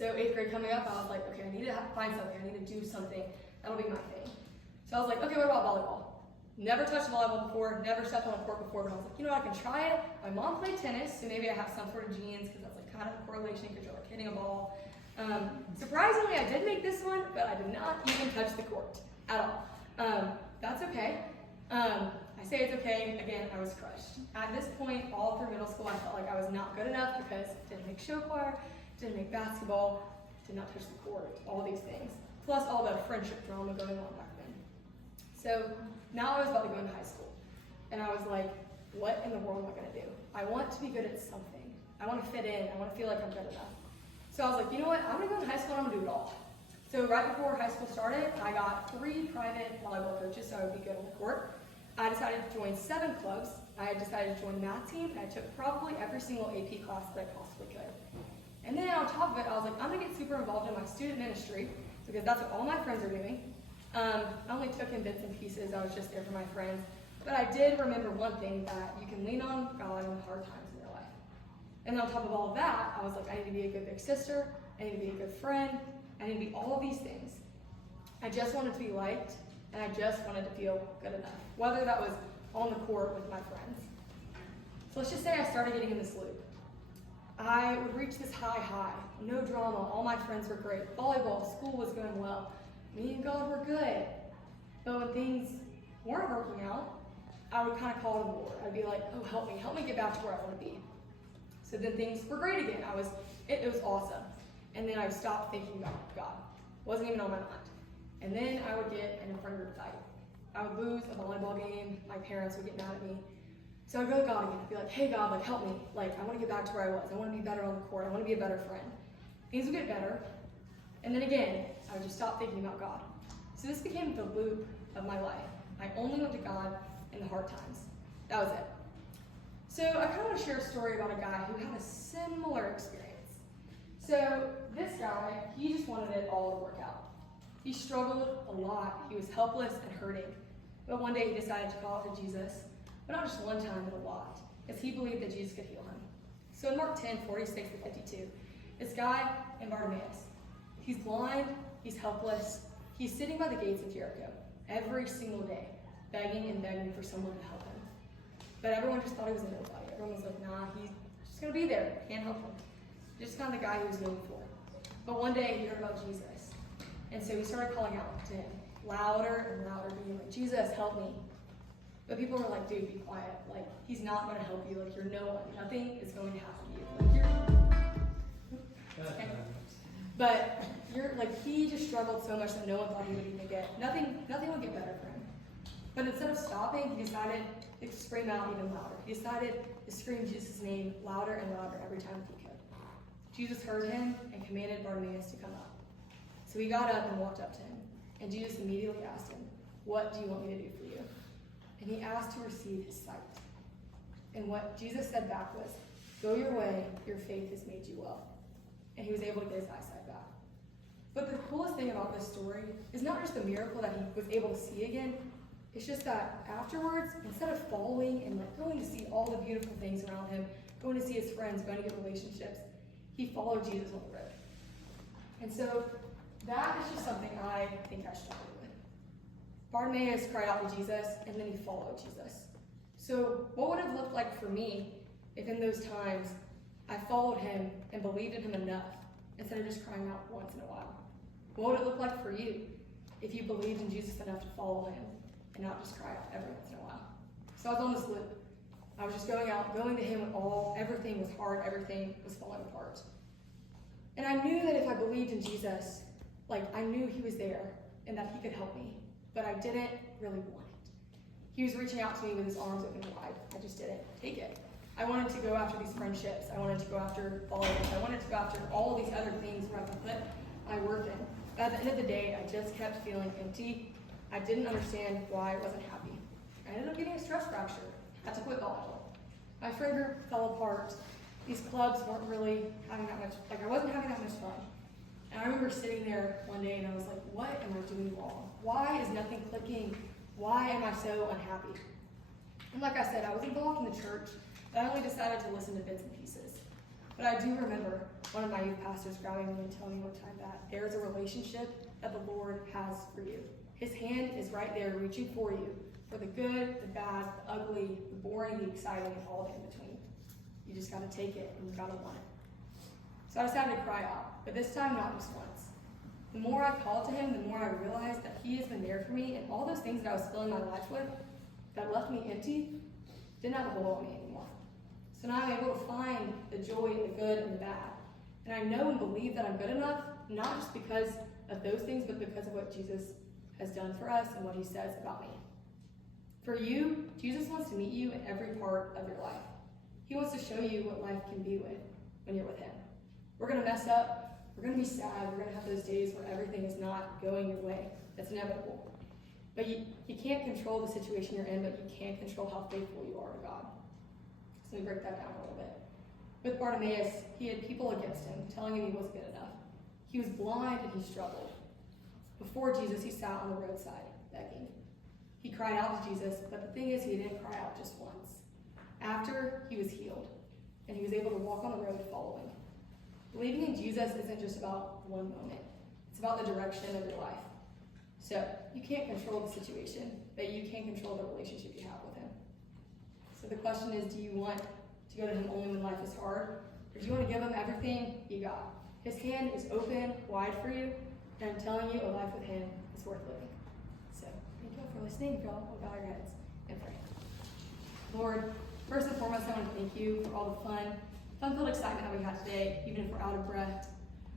So 8th grade coming up, I was like, okay, I need to find something. I need to do something. That'll be my thing. So I was like, okay, what about volleyball? Never touched volleyball before, never stepped on a court before, but I was like, you know what, I can try it. My mom played tennis, so maybe I have some sort of genes, because that's like kind of a correlation, because you're like hitting a ball. Surprisingly, I did make this one, but I did not even touch the court at all. That's okay. I say it's okay, again, I was crushed. At this point, all through middle school, I felt like I was not good enough because didn't make show choir, didn't make basketball, did not touch the court, all these things. Plus all the friendship drama going on back then. So now I was about to go into high school. And I was like, what in the world am I gonna do? I want to be good at something. I wanna fit in, I wanna feel like I'm good enough. So I was like, you know what, I'm gonna go in high school and I'm gonna do it all. So right before high school started, I got 3 private volleyball coaches so I would be good on the court. I decided to join 7 clubs. I decided to join the math team, and I took probably every single AP class that I possibly could. And then on top of it, I was like, I'm gonna get super involved in my student ministry, because that's what all my friends are doing. I only took in bits and pieces, I was just there for my friends. But I did remember one thing, that you can lean on God in the hard times in your life. And then on top of all of that, I was like, I need to be a good big sister, I need to be a good friend, I need to be all of these things. I just wanted to be liked, and I just wanted to feel good enough, whether that was on the court with my friends. So let's just say I started getting in this loop. I would reach this high, no drama, all my friends were great, volleyball, school was going well, me and God were good. But when things weren't working out, I would kind of call to the Lord. I'd be like, oh, help me get back to where I want to be. So then things were great again. It was awesome. And then I would stop thinking about God. It wasn't even on my mind. And then I would get in a friend group fight. I would lose a volleyball game, my parents would get mad at me. So I'd go to God again, I'd be like, hey God, like help me. Like I want to get back to where I was. I want to be better on the court. I want to be a better friend. Things would get better. And then again, I would just stop thinking about God. So this became the loop of my life. I only went to God in the hard times. That was it. So I kind of want to share a story about a guy who had a similar experience. So this guy, he just wanted it all to work out. He struggled a lot. He was helpless and hurting. But one day he decided to call out to Jesus, but not just one time, but a lot, because he believed that Jesus could heal him. So in Mark 10, 46 to 52, this guy named Bartimaeus, he's blind, he's helpless, he's sitting by the gates of Jericho every single day, begging and begging for someone to help him. But everyone just thought he was a nobody. Everyone was like, nah, he's just gonna be there, can't help him. Just kind of the guy he was known for. But one day he heard about Jesus. And so he started calling out to him, louder and louder, being like, Jesus, help me. But people were like, dude, be quiet. Like, he's not going to help you. Like, you're no one. Nothing is going to happen to you. Like, okay. But he just struggled so much that no one thought he would even get. Nothing would get better for him. But instead of stopping, he decided to scream out even louder. He decided to scream Jesus' name louder and louder every time he could. Jesus heard him and commanded Bartimaeus to come up. So he got up and walked up to him, and Jesus immediately asked him, what do you want me to do for you? And he asked to receive his sight. And what Jesus said back was, go your way, your faith has made you well. And he was able to get his eyesight back. But the coolest thing about this story is not just the miracle that he was able to see again, it's just that afterwards, instead of following and going to see all the beautiful things around him, going to see his friends, going to get relationships, he followed Jesus on the road. And so that is just something I think I struggle with. Bartimaeus cried out to Jesus, and then he followed Jesus. So what would it have looked like for me if in those times I followed him and believed in him enough instead of just crying out once in a while? What would it look like for you if you believed in Jesus enough to follow him and not just cry out every once in a while? So I was on this loop. I was just going to him when everything was hard, everything was falling apart. And I knew that if I believed in Jesus, I knew he was there and that he could help me, but I didn't really want it. He was reaching out to me with his arms open wide. I just didn't take it. I wanted to go after these friendships. I wanted to go after volleyball. I wanted to go after all these other things where I could put my work in. But at the end of the day, I just kept feeling empty. I didn't understand why I wasn't happy. I ended up getting a stress fracture. I had to quit volleyball. My friend group fell apart. These clubs weren't really having that much, I wasn't having that much fun. And I remember sitting there one day and I was like, what am I doing wrong? Why is nothing clicking? Why am I so unhappy? And like I said, I was involved in the church, but I only decided to listen to bits and pieces. But I do remember one of my youth pastors grabbing me and telling me one time that there is a relationship that the Lord has for you. His hand is right there reaching for you, for the good, the bad, the ugly, the boring, the exciting, and all the in between. You just got to take it, and you got to want it. So I decided to cry out, but this time not just once. The more I called to him, the more I realized that he has been there for me, and all those things that I was filling my life with that left me empty didn't have a hold on me anymore. So now I'm able to find the joy in the good and the bad. And I know and believe that I'm good enough, not just because of those things, but because of what Jesus has done for us and what he says about me. For you, Jesus wants to meet you in every part of your life. He wants to show you what life can be with when you're with him. We're going to mess up. We're going to be sad. We're going to have those days where everything is not going your way. That's inevitable. But you can't control the situation you're in, but you can control how faithful you are to God. So let me break that down a little bit. With Bartimaeus, he had people against him, telling him he wasn't good enough. He was blind and he struggled. Before Jesus, he sat on the roadside, begging. He cried out to Jesus, but the thing is, he didn't cry out just once. After, he was healed, and he was able to walk on the road following. Believing in Jesus isn't just about one moment. It's about the direction of your life. So, you can't control the situation, but you can control the relationship you have with him. So the question is, do you want to go to him only when life is hard? Or do you want to give him everything you got? His hand is open, wide for you, and I'm telling you, a life with him is worth living. So, thank you all for listening. Y'all will bow your heads and pray. Lord, first and foremost, I want to thank you for all the fun-filled excitement that we had today, even if we're out of breath.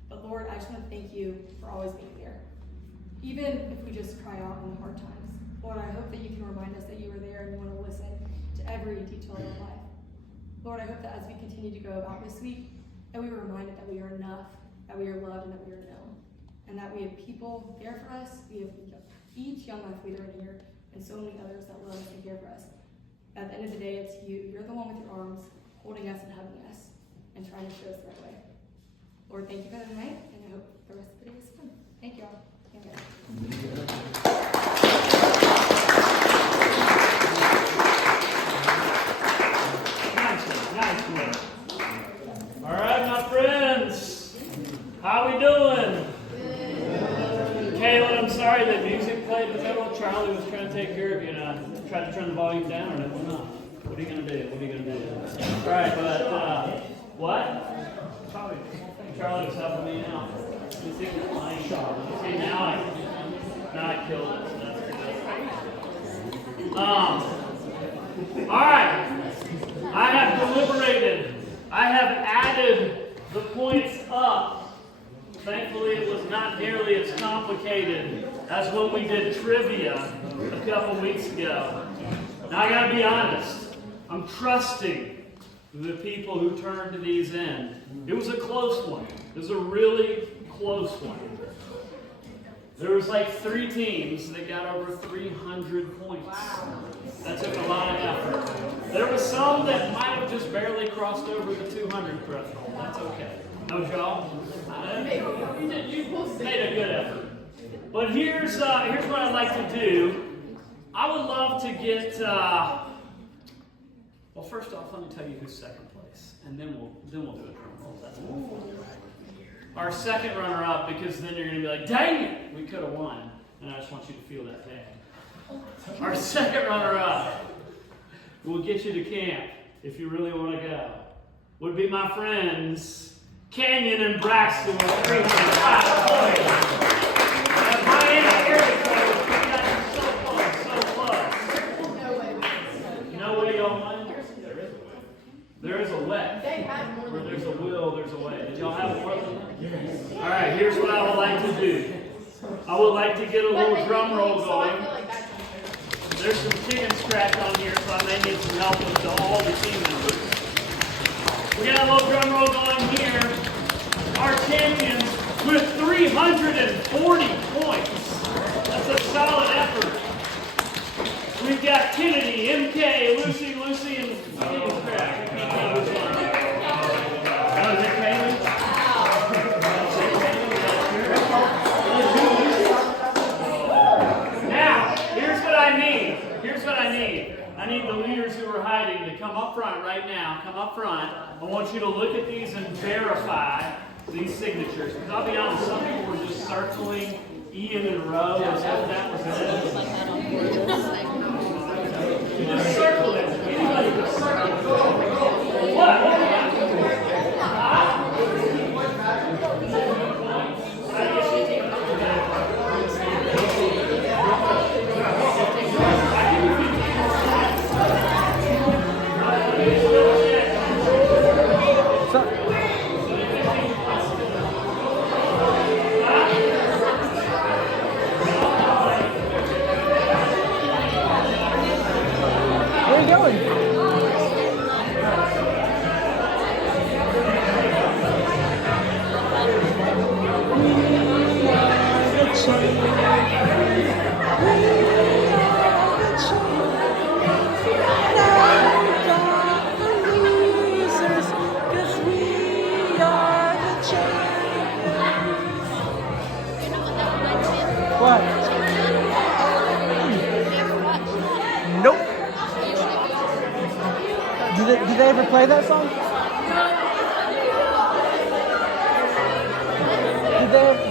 But Lord, I just want to thank you for always being there. Even if we just cry out in the hard times. Lord, I hope that you can remind us that you are there and you want to listen to every detail of our life. Lord, I hope that as we continue to go about this week, that we are reminded that we are enough, that we are loved, and that we are known. And that we have people there for us. We have each young life leader in here, and so many others that love us and care for us. At the end of the day, it's you. You're the one with your arms holding us and hugging us and trying to show us the right way. Lord, thank you for tonight, and I hope the rest of the day is fun. Thank you all. Amen. Nice one. All right, my friends. How we doing? Kaylin, I'm sorry that music played in the middle. Charlie was trying to take care of you, and I tried to turn the volume down, and it went up. What are you going to do? What are you going to do? All right, but what? Charlie was helping me out. You see, now I killed it. So that's good. All right. I have deliberated. I have added the points up. Thankfully, it was not nearly as complicated as when we did trivia a couple weeks ago. Now, I got to be honest. I'm trusting the people who turned these in. It was a close one. It was a really close one. There was like 3 teams that got over 300 points. Wow. That took a lot of effort. There was some that might have just barely crossed over the 200 threshold. That's okay. No, y'all? You made a good effort. But here's what I'd like to do. I would love to get... well, first off, let me tell you who's second place, and then we'll do a drum roll. That's more fun. Our second runner-up, because then you're going to be like, dang it, we could have won. And I just want you to feel that pain. Our second runner-up will get you to camp, if you really want to go, would be my friends, Canyon and Braxton with 305 points. And Miami area code, we got so close. No way y'all won? There is a way. Where there's a will, there's a way. Did y'all have more than that? All right, here's what I would like to do. I would like to get a little drum roll going. There's some chicken scratch on here, so I may need some help with all the team members. We got a little drum roll going here. Our champions with 340 points. That's a solid effort. We've got Kennedy, MK, Lucy, and chicken scratch. Oh, is it Kaylee? Now, here's what I need. I need the leaders who are hiding to come up front right now. Come up front. I want you to look at these and verify these signatures. Because I'll be honest, some people were just circling Ian in a row as if that was it. You just circle it. Anybody can circle it. What? Where are you going? What? Nope. Did they ever play that song?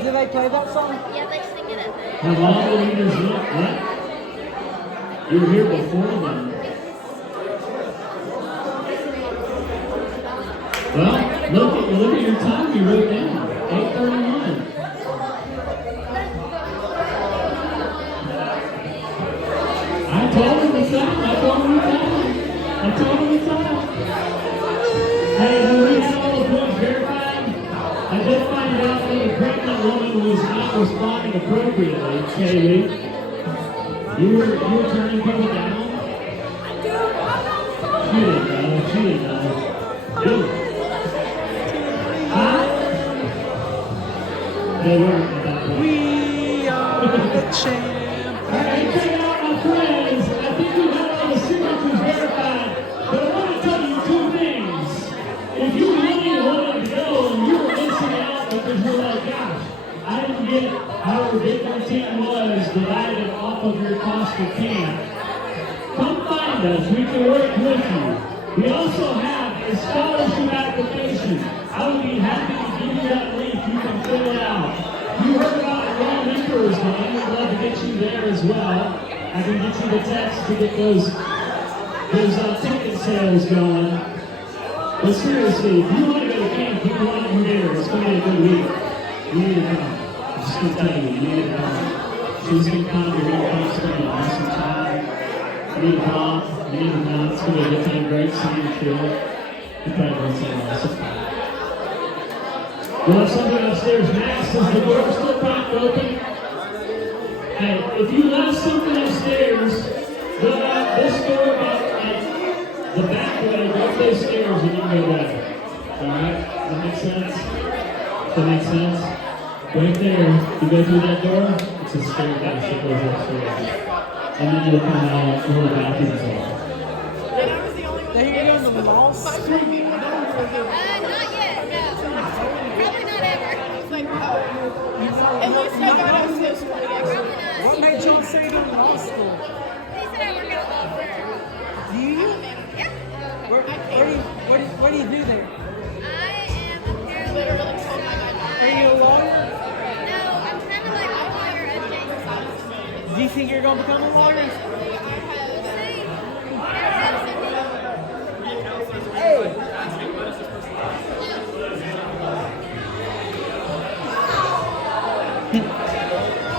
Did they play that song? Yeah, they sing it at the Have all the leaders left? You were here before them. Well, look at your time you wrote down. 8:31. I told him the time. I told him the time. Hey, when we had all the points verified, I did find out that the pregnant woman was not responding appropriately, Kaylee. You were turning people down? She didn't know. Dude. Huh? They weren't at that point. We are the champions. Hey, check out my friends. I think we got all the signatures verified, but I want to tell you two things. If you really wanted to go and you were missing out because you're like, gosh, I didn't get how ridiculous team was divided off of your cost of camp, come find us. We can work with you. We also have a scholarship application. I would be happy to give you that link. You can fill it out. You heard about the Royal Emperor's Game. We'd love to get you there as well. I can get you the text to get those ticket sales going. But seriously, if you want to go to camp, you want to here. It's going to be a good week. You need to come. I'm just going to tell you, you need to come. She's going to come. You're going to come. It's going to be an awesome time. You need to come. You need to come. It's going to be a good time. Great seeing you feel. You probably won't say awesome. We'll have something upstairs next. Is the door still propped open? Hey, if you left something upstairs, go out this door, about the back way, go up those stairs, and you can go there. Alright? Does that make sense? Right there, you go through that door, it's a staircase that goes upstairs. And then you'll come out where the bathrooms are. They hear you in the mall? not yet, no. Probably not ever. At least I got us this one. Probably not. What made you say to law school? He said I work at a law firm. Do you? Yeah. What do you do there? I am apparently Literally told my Are guy. you a lawyer? No, I'm kind of like a lawyer adjacent. Do you think you're going to become a lawyer?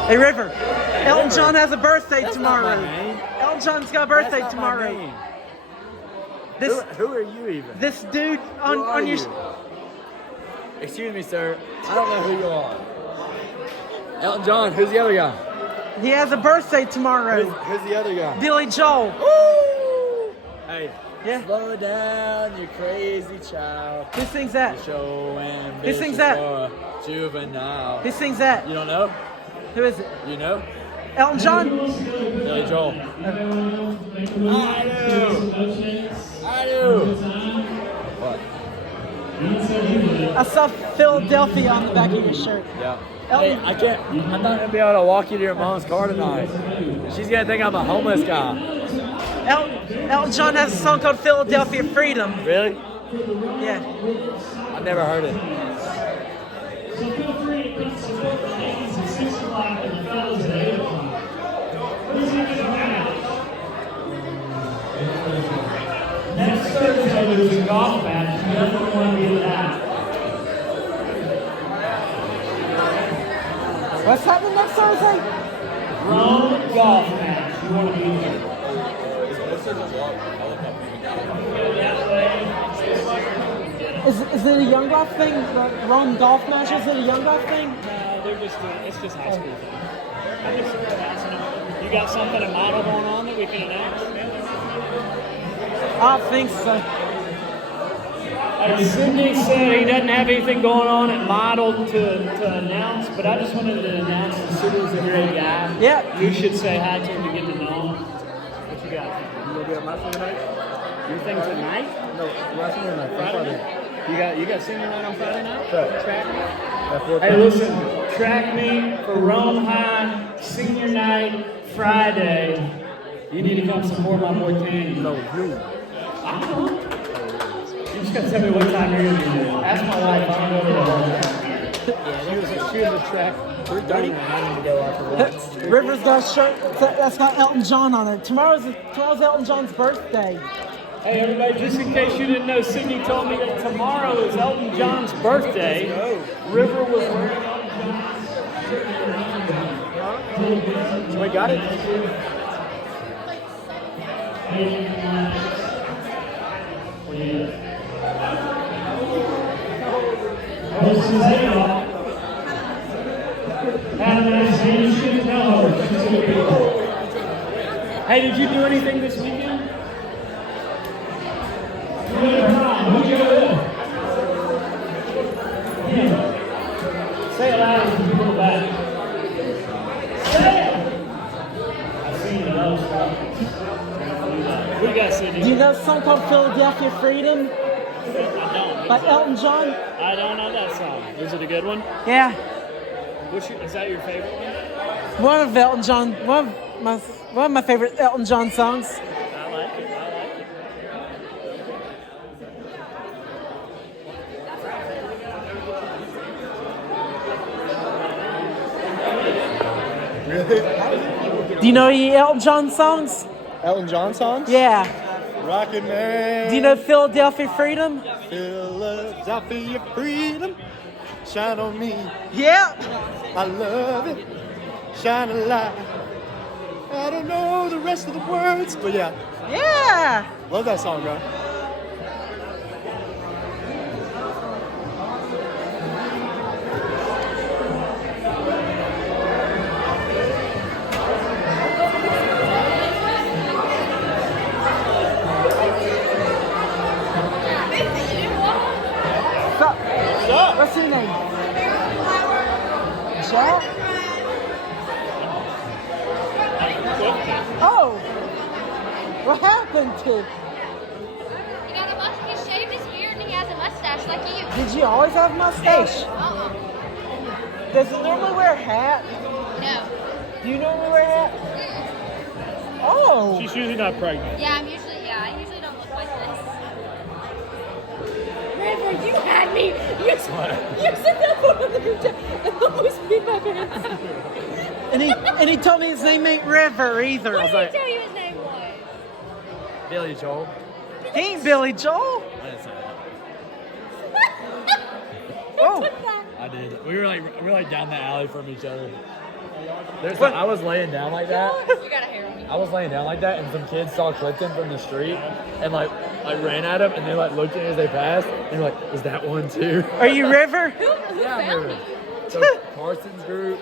Hey, River. Elton John has a birthday tomorrow. Elton John's got a birthday tomorrow. Who are you even? This dude Who on are your. you? Excuse me, sir. I don't know who you are. Elton John. Who's the other guy? He has a birthday tomorrow. Who's the other guy? Billy Joel. Hey, Yeah. slow down, you crazy child. Who sings that? You're so Who sings ambitious that? for a juvenile. Who sings that? You don't know? Who is it? You know? Elton John? Billy Joel. I do. What? I saw Philadelphia on the back of your shirt. Yeah. Elton. Hey, I'm not gonna be able to walk you to your mom's car tonight. She's gonna think I'm a homeless guy. Elton John has a song called Philadelphia Freedom. Really? Yeah. I've never heard it. So feel free to come support the ladies at 6 o'clock and the fellas at 8 o'clock. Who's going to the match? Next Thursday there's a golf match. You definitely want to be at that. What's happening next Thursday? Rome golf match. You want to be there. Is it a young golf thing? The Rome golf match? Is it a young golf thing? No, it's just high school thing. I'm just announcing it. You got something, a model going on that we can announce? I don't think so. Hey, Cindy said he doesn't have anything going on at Model to announce, but I just wanted to announce that Cindy's a great guy. Yep. You should say hi to him to get to know him. What you got? You gonna be at my thing tonight? Your thing tonight? No, last one night. Friday? You got senior night on Friday night? Right. Track meet? At 4:30. Hey, listen, track meet for Rome High, senior night, Friday. You need to come support my boy Tanny. No, you. I don't know. You just gotta tell me what time you're gonna be there. Ask my wife, I don't know where she was a track. 3:30. I need to go after work. Rivers got a shirt that's got Elton John on it. Tomorrow's Elton John's birthday. Hey everybody, just in case you didn't know, Sydney told me that tomorrow is Elton John's birthday. River was wearing Elton John's. Somebody got it? This is Ava. Have a nice day. You should tell her. She's going to be here. Hey, did you do anything this weekend? Who'd you go with? Yeah. Say it loud as people in the back. Say it! I've seen it other stuff. What do you got, Sydney? Do you know a song called Philadelphia Freedom I don't. by Elton John? I don't know that song. Is it a good one? Yeah. Is that your favorite one? One of Elton John. One of my favorite Elton John songs. I like it. Do you know any Elton John songs? Elton John songs? Yeah. Rockin' Man. Do you know Philadelphia Freedom? Philadelphia Freedom. Shine on me. Yeah. I love it. Shine a light. I don't know the rest of the words, but yeah. Yeah. Love that song, bro. What's his name? Jack? Oh! What happened to? He got a mustache. He shaved his beard and he has a mustache like you. Did you always have a mustache? Does he normally wear a hat? No. Do you normally wear a hat? Oh! She's usually not pregnant. Yeah, I usually don't look like this. River, you had me. You said that photo of the group chat and almost beat my pants. And he told me his name ain't River either. What did he tell you his name was? Billy Joel. He ain't Billy Joel. I didn't say that. Oh. I did. We were like down the alley from each other. I was laying down like that. You got a hair on me. I was laying down like that, and some kids saw Clifton from the street, and like ran at him, and they like looked at me as they passed, and they're like, "Is that one too?" Are you River? Who Yeah, found River. me? So Carson's group.